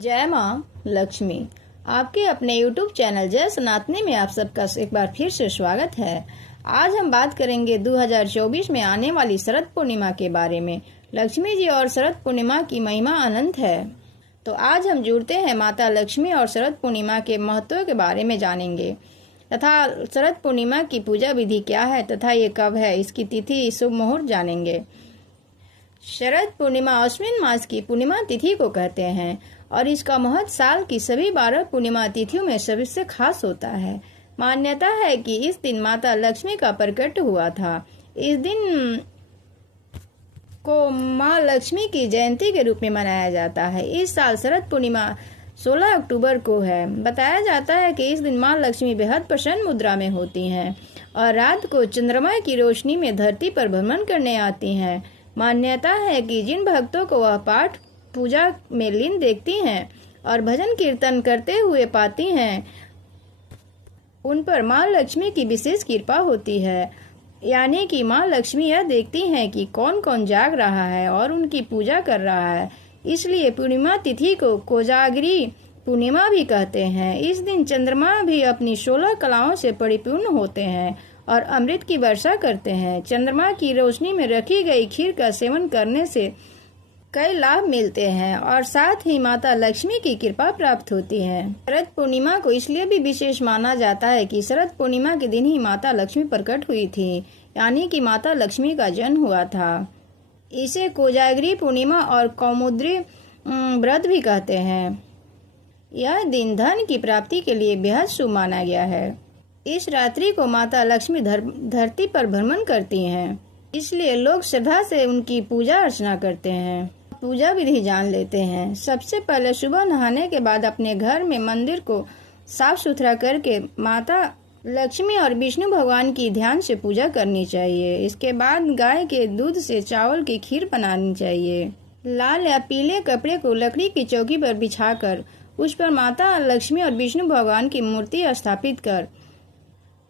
जय माँ लक्ष्मी। आपके अपने YouTube चैनल जय सनातनी में आप सबका एक बार फिर से स्वागत है। आज हम बात करेंगे 2024 में आने वाली शरद पूर्णिमा के बारे में। लक्ष्मी जी और शरद पूर्णिमा की महिमा अनंत है। तो आज हम जुड़ते हैं माता लक्ष्मी और शरद पूर्णिमा के महत्व के बारे में जानेंगे तथा शरद पूर्णिमा की पूजा विधि क्या है तथा ये कब है, इसकी तिथि शुभ मुहूर्त जानेंगे। शरद पूर्णिमा अश्विन मास की पूर्णिमा तिथि को कहते हैं और इसका महत्व साल की सभी 12 पूर्णिमा तिथियों में सबसे खास होता है। मान्यता है कि इस दिन माता लक्ष्मी का प्रकट हुआ था। इस दिन को माँ लक्ष्मी की जयंती के रूप में मनाया जाता है। इस साल शरद पूर्णिमा 16 अक्टूबर को है। बताया जाता है कि इस दिन माँ लक्ष्मी बेहद प्रसन्न मुद्रा में होती हैं और रात को चंद्रमा की रोशनी में धरती पर भ्रमण करने आती हैं। मान्यता है कि जिन भक्तों को वह पाठ पूजा में लीन देखती हैं और भजन कीर्तन करते हुए पाती हैं, उन पर माँ लक्ष्मी की विशेष कृपा होती है। यानी कि माँ लक्ष्मी यह देखती हैं कि कौन कौन जाग रहा है और उनकी पूजा कर रहा है। इसलिए पूर्णिमा तिथि को कोजागरी पूर्णिमा भी कहते हैं। इस दिन चंद्रमा भी अपनी 16 कलाओं से परिपूर्ण होते हैं और अमृत की वर्षा करते हैं। चंद्रमा की रोशनी में रखी गई खीर का सेवन करने से कई लाभ मिलते हैं और साथ ही माता लक्ष्मी की कृपा प्राप्त होती है। शरद पूर्णिमा को इसलिए भी विशेष माना जाता है कि शरद पूर्णिमा के दिन ही माता लक्ष्मी प्रकट हुई थी, यानी कि माता लक्ष्मी का जन्म हुआ था। इसे कोजागरी पूर्णिमा और कौमुदी व्रत भी कहते हैं। यह दिन धन की प्राप्ति के लिए बेहद शुभ माना गया है। इस रात्रि को माता लक्ष्मी धरती पर भ्रमण करती हैं, इसलिए लोग श्रद्धा से उनकी पूजा अर्चना करते हैं। पूजा विधि जान लेते हैं। सबसे पहले सुबह नहाने के बाद अपने घर में मंदिर को साफ सुथरा करके माता लक्ष्मी और विष्णु भगवान की ध्यान से पूजा करनी चाहिए। इसके बाद गाय के दूध से चावल की खीर बनानी चाहिए। लाल या पीले कपड़े को लकड़ी की चौकी पर बिछाकर उस पर माता लक्ष्मी और विष्णु भगवान की मूर्ति स्थापित कर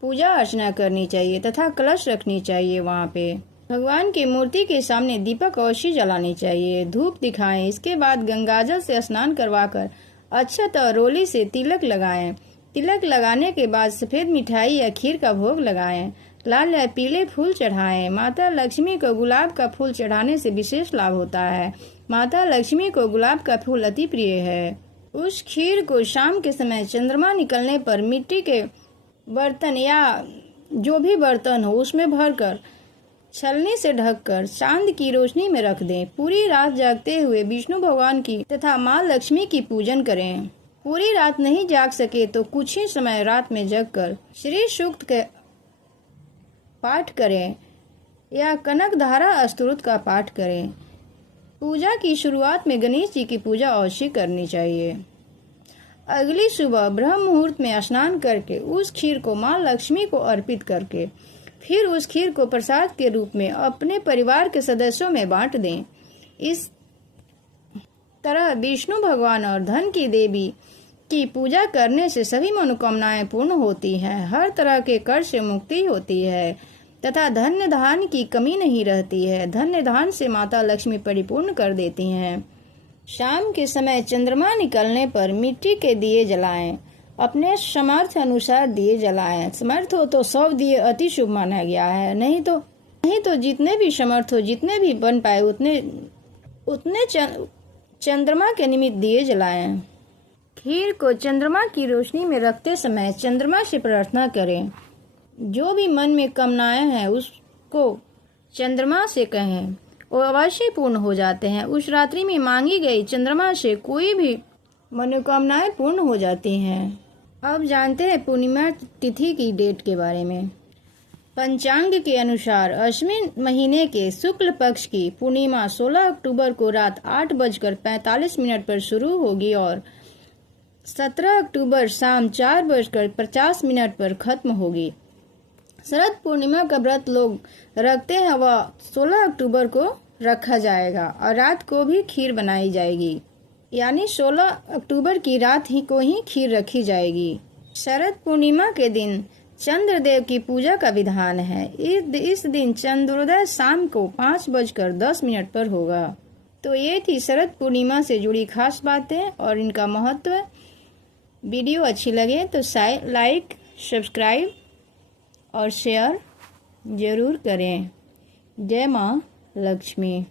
पूजा अर्चना करनी चाहिए तथा कलश रखनी चाहिए। वहाँ पे भगवान की मूर्ति के सामने दीपक अवश्य जलानी चाहिए। धूप दिखाएं। इसके बाद गंगाजल से स्नान करवाकर अक्षत और रोली से तिलक लगाएं। तिलक लगाने के बाद सफेद मिठाई या खीर का भोग लगाएं। लाल या पीले फूल चढ़ाएं। माता लक्ष्मी को गुलाब का फूल चढ़ाने से विशेष लाभ होता है। माता लक्ष्मी को गुलाब का फूल अति प्रिय है। उस खीर को शाम के समय चंद्रमा निकलने पर मिट्टी के बर्तन या जो भी बर्तन हो उसमें भरकर छलनी से ढककर चांद की रोशनी में रख दें। पूरी रात जागते हुए विष्णु भगवान की तथा माँ लक्ष्मी की पूजन करें। पूरी रात नहीं जाग सके तो कुछ ही समय रात में जगकर श्री सूक्त के पाठ करें या कनक धारा स्तोत्र का पाठ करें। पूजा की शुरुआत में गणेश जी की पूजा अवश्य करनी चाहिए। अगली सुबह ब्रह्म मुहूर्त में स्नान करके उस खीर को माँ लक्ष्मी को अर्पित करके फिर उस खीर को प्रसाद के रूप में अपने परिवार के सदस्यों में बांट दें। इस तरह विष्णु भगवान और धन की देवी की पूजा करने से सभी मनोकामनाएं पूर्ण होती हैं। हर तरह के कर्ज से मुक्ति होती है तथा धन्य धान की कमी नहीं रहती है। धन्य धान से माता लक्ष्मी परिपूर्ण कर देती हैं। शाम के समय चंद्रमा निकलने पर मिट्टी के दिए जलाएं। अपने समर्थ अनुसार दिए जलाएं। समर्थ हो तो 100 दिए अति शुभ माना गया है। नहीं तो जितने भी समर्थ हो, जितने भी बन पाए उतने चंद्रमा के निमित्त दिए जलाएं। खीर को चंद्रमा की रोशनी में रखते समय चंद्रमा से प्रार्थना करें। जो भी मन में कामनाएं हैं उसको चंद्रमा से कहें, वो अवश्य पूर्ण हो जाते हैं। उस रात्रि में मांगी गई चंद्रमा से कोई भी मनोकामनाएं पूर्ण हो जाती हैं। अब जानते हैं पूर्णिमा तिथि की डेट के बारे में। पंचांग के अनुसार अश्विन महीने के शुक्ल पक्ष की पूर्णिमा 16 अक्टूबर को रात 8:45 पर शुरू होगी और 17 अक्टूबर शाम 4:50 पर खत्म होगी। शरद पूर्णिमा का व्रत लोग रखते हैं, वह 16 अक्टूबर को रखा जाएगा और रात को भी खीर बनाई जाएगी, यानी 16 अक्टूबर की रात ही को ही खीर रखी जाएगी। शरद पूर्णिमा के दिन चंद्रदेव की पूजा का विधान है। इस दिन चंद्रोदय शाम को 5:10 पर होगा। तो ये थी शरद पूर्णिमा से जुड़ी खास बातें और इनका महत्व। वीडियो अच्छी लगे तो लाइक, सब्सक्राइब और शेयर ज़रूर करें। जय माँ लक्ष्मी।